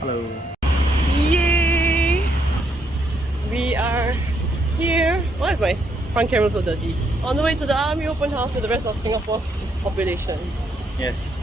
Hello. Yay! We are here. Why is my front camera so dirty? On the way to the army open house with the rest of Singapore's population. Yes.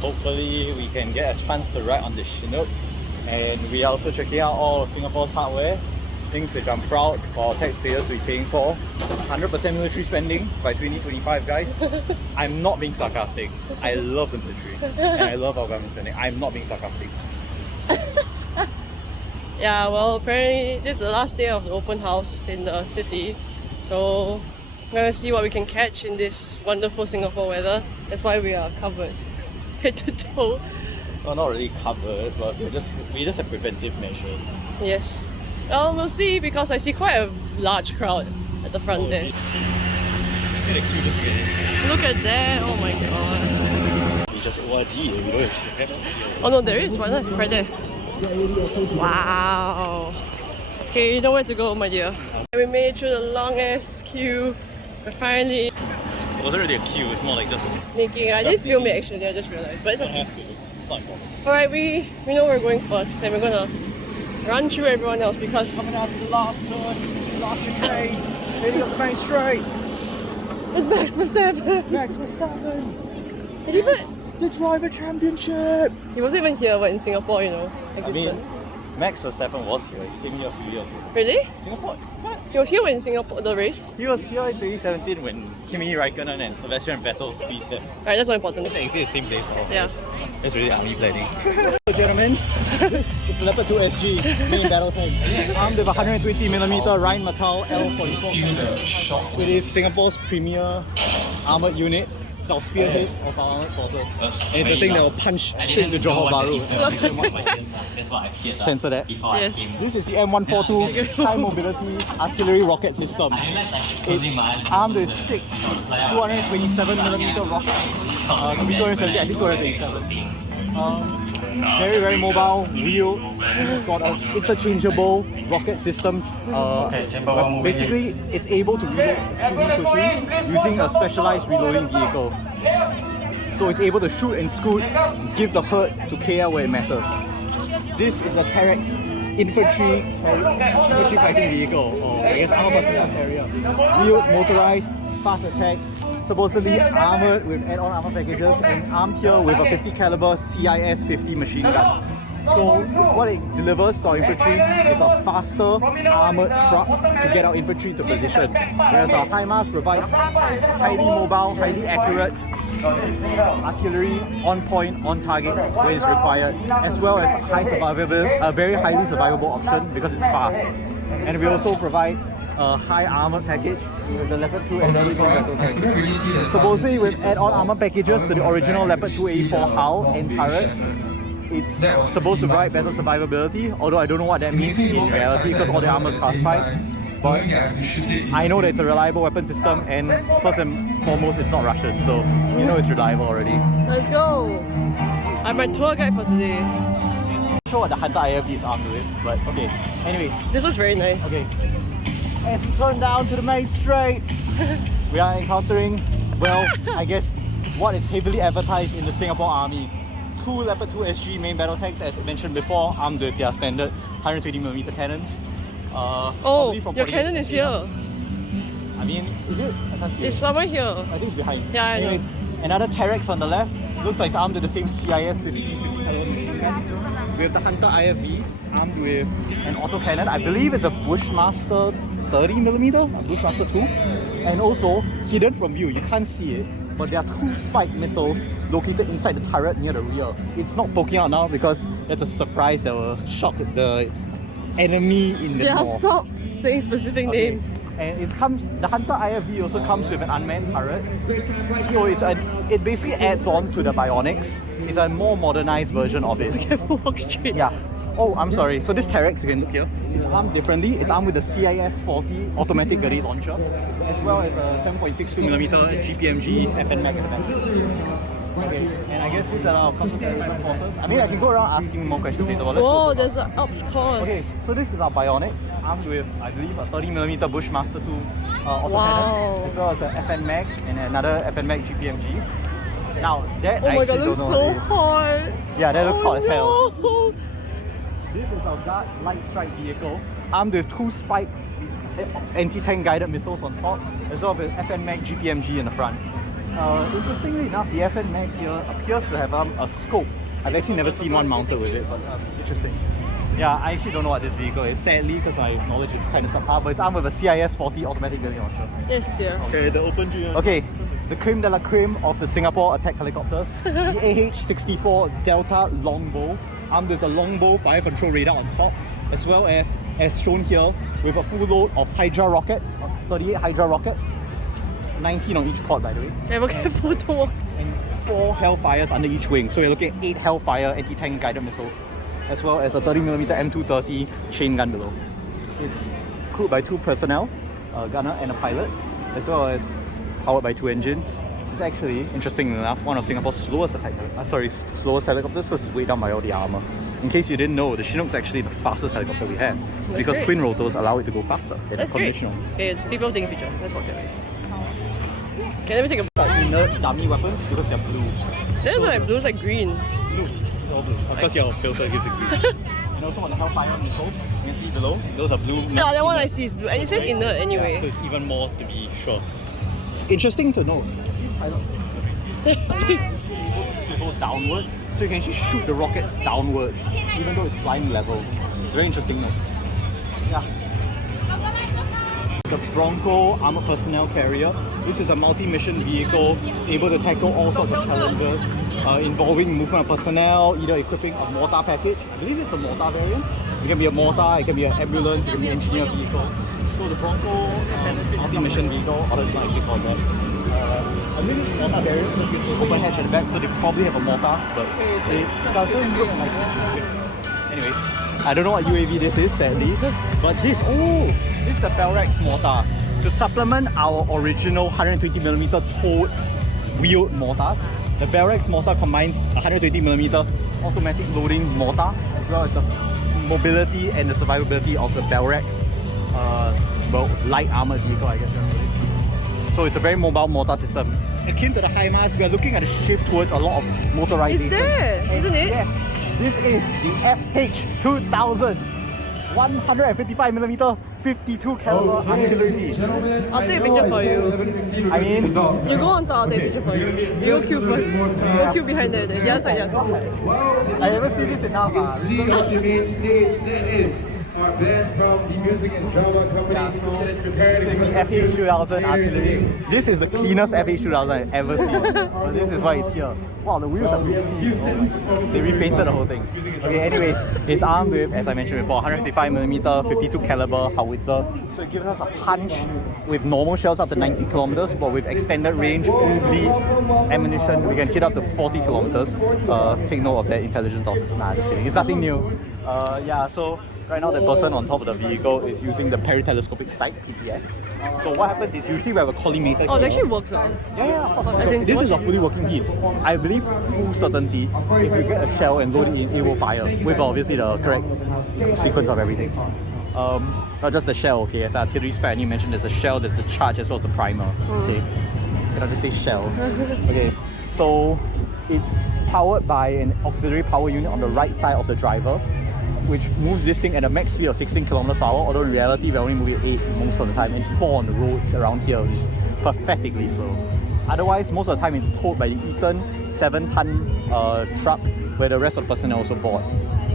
Hopefully we can get a chance to ride on the Chinook. And we are also checking out all of Singapore's hardware. Things which I'm proud for our taxpayers to be paying for. 100% military spending by 2025, guys. I'm not being sarcastic. I love the military. And I love our government spending. I'm not being sarcastic. Yeah, well, apparently this is the last day of the open house in the city. So we're gonna see what we can catch in this wonderful Singapore weather. That's why we are covered head to toe. Well, not really covered, but we just have preventive measures. Yes. Well, we'll see because I see quite a large crowd at the front there. Look at the queue just again. Look at that! Oh my god. We just ORD, we don't have Oh no, there is one right there. Wow. Okay, you know where to go, my dear. We made it through the long ass queue. We're finally It wasn't really a queue, it's more like just a... sneaking. I did film it actually, I just realized. But it's don't okay. have to. It's not important. Alright, we know we're going first and we're gonna run through everyone else because Coming out to the last turn, last chicane, heading up the main straight. it's Max Verstappen. Max Verstappen. Did he even, The driver championship. he wasn't even here, but in Singapore, you know, existed. I mean, Max Verstappen was here. He came here a few years ago. Really? Singapore? What? He was here in Singapore, the race? He was here in 2017 when Kimi Raikkonen and Sebastian Vettel squeezed them. Alright, that's not important. It's actually the same place. Yeah. That's really army planning. Gentlemen, it's Leopard 2 SG main battle tank. Armed with a 120mm Rheinmetall L44. It is Singapore's premier armoured unit. It's our spearhead of our armoured forces. And it's a thing that will punch straight into Johor Bahru. Censor that. Yes. This is the M142 High Mobility Artillery Rocket System. It's armed with 6 227mm rockets. 270, I think 227. Very mobile, wheeled, and it's got an interchangeable rocket system. Basically, it's able to reload extremely quickly using a specialized reloading vehicle. So it's able to shoot and scoot, give the hurt to KL where it matters. This is a Terex infantry fighting vehicle, or I guess armored personnel carrier. Wheeled, motorized, fast attack, supposedly armoured with add-on armour packages and armed here with a 50 caliber CIS 50 machine gun. So what it delivers to our infantry is a faster armoured truck to get our infantry to position, whereas our HIMARS provides highly mobile, highly accurate artillery on point, on target when it's required, as well as high survivability, a very highly survivable option because it's fast. And we also provide a high armor package with the Leopard 2 SG battle tank. Supposedly with add-on armor packages to the original Leopard 2A4 hull and turret, it's supposed to provide better survivability, although I don't know what that means in reality because all the armors can't fight. But I know that it's a reliable weapon system, and first and foremost it's not Russian, so you know it's reliable already. Let's go! I'm my tour guide for today. I'm not sure what the Hunter IFV is armed with, but okay. Anyways. This was very nice. Okay. As we turn down to the main straight, we are encountering, well, I guess what is heavily advertised in the Singapore Army. 2 Leopard 2 SG main battle tanks, as mentioned before, armed with their standard 120mm cannons. Oh, your cannon is here. I mean, is it? I can't see It's it. somewhere here. I think it's behind. Yeah, I know. Anyways, another Terex on the left. Looks like it's armed with the same CIS 50 cannon. We have the Hunter IFV armed with an autocannon. I believe it's a Bushmaster 30mm, a Bushmaster 2. And also, hidden from view, you can't see it, but there are 2 spike missiles located inside the turret near the rear. It's not poking out now because that's a surprise that will shock the enemy in the Yeah, north. stop saying specific names. And the Hunter IFV also comes with an unmanned turret. So it basically adds on to the Bionics. It's a more modernized version of it. Careful, walk straight. Yeah. Oh, I'm sorry. So this Terex, you can look here, it's armed differently. It's armed with the CIS 40 automatic grenade launcher, as well as a 7.62mm GPMG FN Mag at the back. Okay, and I guess these are our counter-terrorism forces. I mean, I can go around asking more questions later, but let's Whoa, go. there's an Alps course. Okay, so this is our Bionics, armed with, I believe, a 30mm Bushmaster 2 autocannon, Wow. as well as an FN Mag and another FN Mag GPMG. Now, that Oh I my god, actually looks don't know so what it is. hot. Yeah, that looks hot as hell. No. This is our Guards light strike vehicle, armed with 2 spiked anti-tank guided missiles on top, as well as FN Mag GPMG in the front. Interestingly enough, the FN Mag here appears to have a scope. I've actually never seen one mounted with it, but interesting. Yeah, I actually don't know what this vehicle is, sadly, because my knowledge is kind of subpar, but it's armed with a CIS-40 automatic gun launcher. Yes, dear. Okay, the open G. Okay, the creme de la creme of the Singapore attack helicopters, the AH-64 Delta Longbow, armed with a Longbow fire control radar on top, as well as shown here, with a full load of Hydra rockets, 38 Hydra rockets, 19 on each port by the way. Okay, photo. And 4 Hellfires under each wing, so we're looking at 8 Hellfire anti-tank guided missiles, as well as a 30mm M230 chain gun below. It's crewed by 2 personnel, a gunner and a pilot, as well as powered by 2 engines. It's actually, interestingly enough, one of Singapore's slowest slowest helicopters, because it's weighed down by all the armour. In case you didn't know, the Chinook's actually the fastest helicopter we have, because great. twin rotors allow it to go faster than That's great. conventional. Okay, people taking a picture. Let's walk away. Okay, let me take a. Inert dummy weapons because they're blue. That's not like blue, it's like green. Blue. It's all blue. Because your filter gives it green. And also on the Hellfire missiles, you can see below, those are blue. Yeah, that one I see is blue. And it says inert anyway. Yeah, so it's even more to be sure. It's interesting to know. These pilots swivel downwards, so you can actually shoot the rockets downwards, even though it's flying level. It's a very interesting note. Yeah. The Bronco Armored Personnel Carrier. This is a multi-mission vehicle able to tackle all sorts of challenges involving movement of personnel, either equipping a mortar package. I believe it's a mortar variant. It can be a mortar, it can be an ambulance, it can be an engineered vehicle. So the Bronco multi-mission vehicle, although it's not actually called that. I believe it's a mortar variant because you see open hatch at the back, so they probably have a mortar, but it doesn't look like it. Anyways, I don't know what UAV this is, sadly, but this is the Belrex mortar. To supplement our original 120mm towed wheeled mortars, the Belrex mortar combines a 120mm automatic loading mortar, as well as the mobility and the survivability of the Belrex light armored vehicle, I guess you want to call it. So it's a very mobile mortar system. Akin to the HIMARS, we are looking at a shift towards a lot of motorization. Is there? Isn't it? Yes. This is the FH2000 155mm 52 caliber artillery. I'll take a picture for you. I mean, You go on top, I'll take a picture for you. You go queue first. You go queue behind there. The other side, the other side. I never see this enough. See on the main stage, that is our band from the Music and Drama Company that is prepared This is the FH2000 artillery. This is the cleanest FH2000 I've ever seen. But this is why it's here. Wow, the wheels are really clean. They repainted the whole thing. Okay, anyways, it's armed with, as I mentioned before, 155mm 52 caliber howitzer. So it gives us a punch with normal shells up to 90 kilometers, but with extended range, full bleed ammunition, we can hit up to 40 kilometers. Take note of that, intelligence officer. Nah, just kidding. It's nothing new. Yeah, so right now the person on top of the vehicle is using the peritelescopic sight, PTS. So what happens is usually we have a collimator. Oh, it here. actually works well. Yeah, of course. As in- This is a fully working piece. I believe full certainty, if you get a shell and load it in, it will fire with obviously the correct sequence of everything. Not just the shell, okay, as artillery spec, and you mentioned there's a shell, there's the charge as well as the primer. Okay. Can I just say shell? Okay. So it's powered by an auxiliary power unit on the right side of the driver, which moves this thing at a max speed of 16 kilometers per hour, although in reality we only move it 8 most of the time, and 4 on the roads around here, which is pathetically slow. Otherwise, most of the time it's towed by the Eaton 7-ton truck, where the rest of the personnel also board.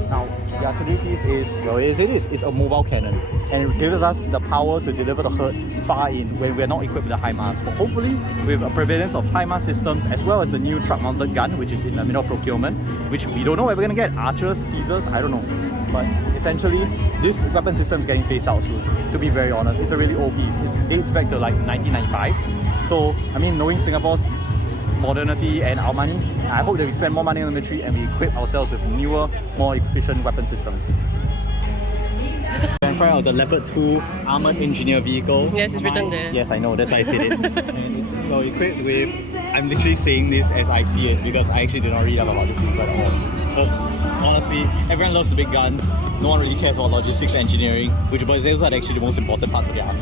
Now, the artillery piece is, well, it's a mobile cannon, and it gives us the power to deliver the hurt far in when we're not equipped with the HIMARS. But hopefully, with a prevalence of HIMARS systems, as well as the new truck-mounted gun, which is in the middle of procurement, which we don't know where we're going to get, archers, Caesars, I don't know. But essentially, this weapon system is getting phased out soon. To be very honest, it's a really old piece. It dates back to like 1995. So, I mean, knowing Singapore's modernity and our money, I hope that we spend more money on the military and we equip ourselves with newer, more efficient weapon systems. In front of the Leopard 2 armored engineer vehicle. Yes, it's written there. Yes, I know, that's why I said it. And it's well equipped with, I'm literally saying this as I see it because I actually did not read up about this vehicle at all. Because honestly, everyone loves the big guns, no one really cares about logistics and engineering, which those are actually the most important parts of the army.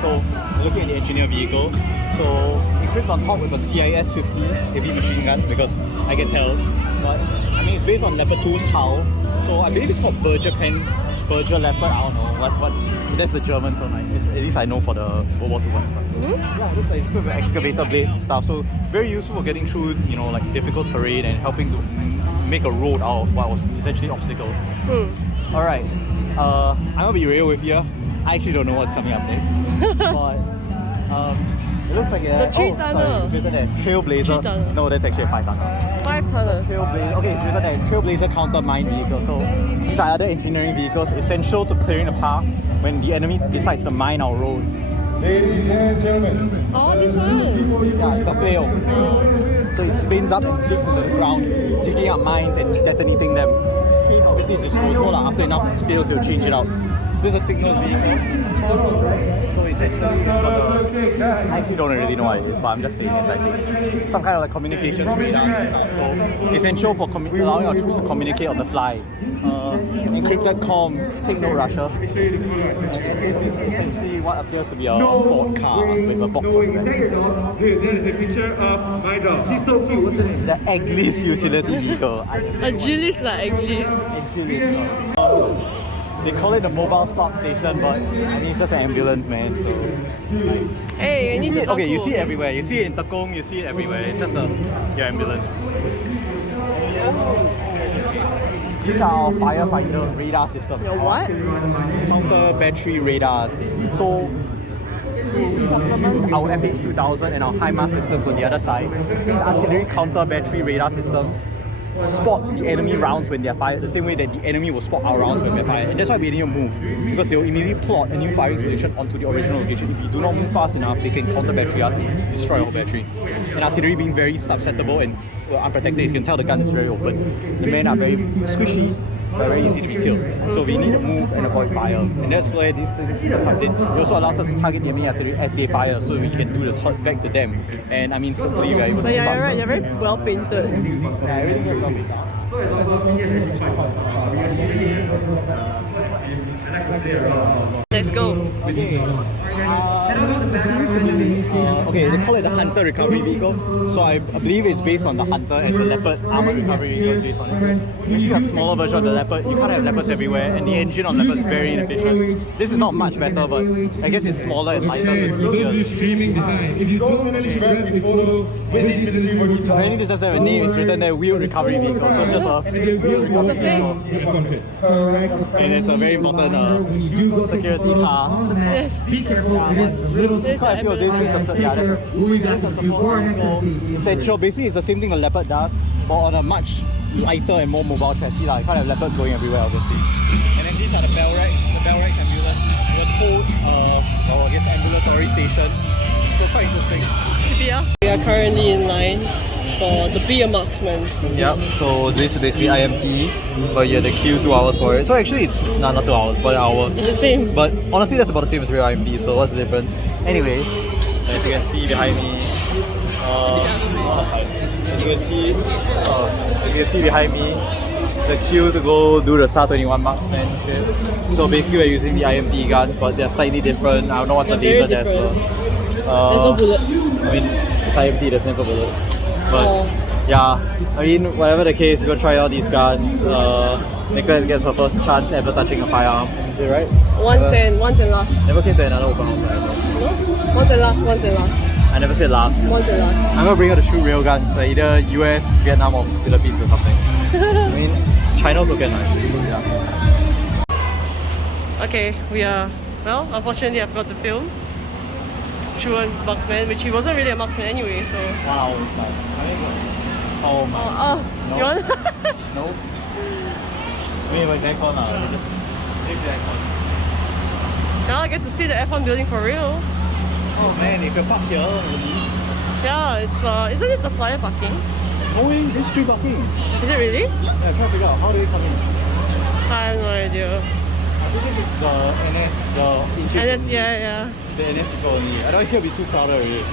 So, looking at the engineer vehicle, so equipped on top with a CIS-50 heavy machine gun, because I can tell, but I mean it's based on Leopard 2's hull. So I believe it's called Berger Leopard. I don't know what. That's the German term. At least I know for the World War II one. Yeah, it looks like it's good with excavator blade stuff. So very useful for getting through, like difficult terrain and helping to make a road out of what was essentially obstacle. All right, I'm gonna be real with you. I actually don't know what's coming up next, but it looks like a 3-tonner. It's written there. Trailblazer. 3-tonner. No, that's actually a 5-tonner. 5-tonner. Trailblazer. Okay, it's written there. Trailblazer counter mine vehicle. So these are other engineering vehicles essential to clearing the path when the enemy decides to mine our roads. Ladies and gentlemen. Oh, this one. Yeah, it's a flail. So it spins up and digs into the ground, digging up mines and detonating them. Obviously it's disposable. After enough fails, they'll change it out. This is a signals vehicle. So essentially, I actually don't really know what it is, but I'm just saying this. I think some kind of like communications radar and stuff. So essential for allowing our troops to communicate on the fly. Encrypted comms. Take note, Russia. This is essentially what appears to be a Ford car with a box on the back. Dude, that is a picture of my dog. She's so cute. What's her name? The Egglis utility vehicle. Agilis like Egglis. They call it the mobile swap station, but I think it's just an ambulance, man. So, Hey, it needs to sound okay, you cool. see it everywhere. You see it in Tekong, you see it everywhere. It's just your ambulance. These are our firefighter radar systems. Your what? Counter battery radars. So to supplement our FH2000 and our HIMARS systems on the other side, these artillery counter battery radar systems spot the enemy rounds when they're fired, the same way that the enemy will spot our rounds when we're fired. And that's why we need to move, because they'll immediately plot a new firing solution onto the original location. If we do not move fast enough, they can counter battery us and destroy our battery. And artillery being very susceptible and unprotected, you can tell the gun is very open. The men are very squishy, but very easy to be killed. So we need to move and avoid fire. And that's where this system comes in. It also allows us to target the enemy artillery as they fire, so we can do the hurt back to them. And I mean, hopefully we are able to But move yeah, you're faster. right, you're very well painted. Yeah, everything is well painted. Let's go. Okay. Okay, they call it the Hunter recovery vehicle. So I believe it's based on the Hunter as the Leopard armored recovery vehicle is based on it. Usually a smaller version of the Leopard, you can't have Leopards everywhere, and the engine on Leopard is very inefficient. This is not much better, but I guess it's smaller and lighter, so it's easier. Streaming behind. If you don't manage to grab the photo with these military walkie-talkies, I think this doesn't have a name, it's written there, wheel recovery vehicle. So it's just a wheel recovery vehicle. And it's a very important security car. Yes. Be careful, it is a little There's So I feel this is a, yeah, that's essential. Basically, it's the same thing the Leopard does, but on a much lighter and more mobile chassis. You can't have Leopards going everywhere, obviously. And then these are the Bell Rex ambulance. We're told, I guess, ambulatory station. So quite interesting. We are currently in line for the Be a Marksman. Yep, so this is basically IMT, but you had to queue 2 hours for it. So actually it's not 2 hours, but an hour. It's the same. But honestly that's about the same as real IMT, so what's the difference? Anyways, as you can see behind me, as you can see behind me, it's a queue to go do the SAR-21 Marksmanship. So basically we're using the IMT guns, but they're slightly different. I don't know what's the laser They're very Tesla. There's no bullets. I mean, it's IMT, there's never bullets. But yeah, I mean, whatever the case, we're gonna try out these guns. Nicholette gets her first chance ever touching a firearm. Is it right? Once and last. Never came to another open house ever. No? Once and last. I never said last. Once and last. I'm gonna bring her to shoot real guns, like either US, Vietnam, or Philippines or something. I mean, China also can, actually. Yeah. Okay, we are, well, unfortunately I forgot to film Chuan's marksman, which he wasn't really a marksman anyway, so... Wow. Oh my. Oh, No. you want? No. I mean, it's aircon now. Just leave the aircon. Now I get to see the F1 building for real. Oh man, if you park here, really? Yeah, it's isn't this the flyer parking? No way, this is free parking. Is it really? Yeah, try to figure out how do we come in. I have no idea. I think this is the NS, the intake. And that's, yeah. The NS people only. Otherwise, it'll be too crowded already.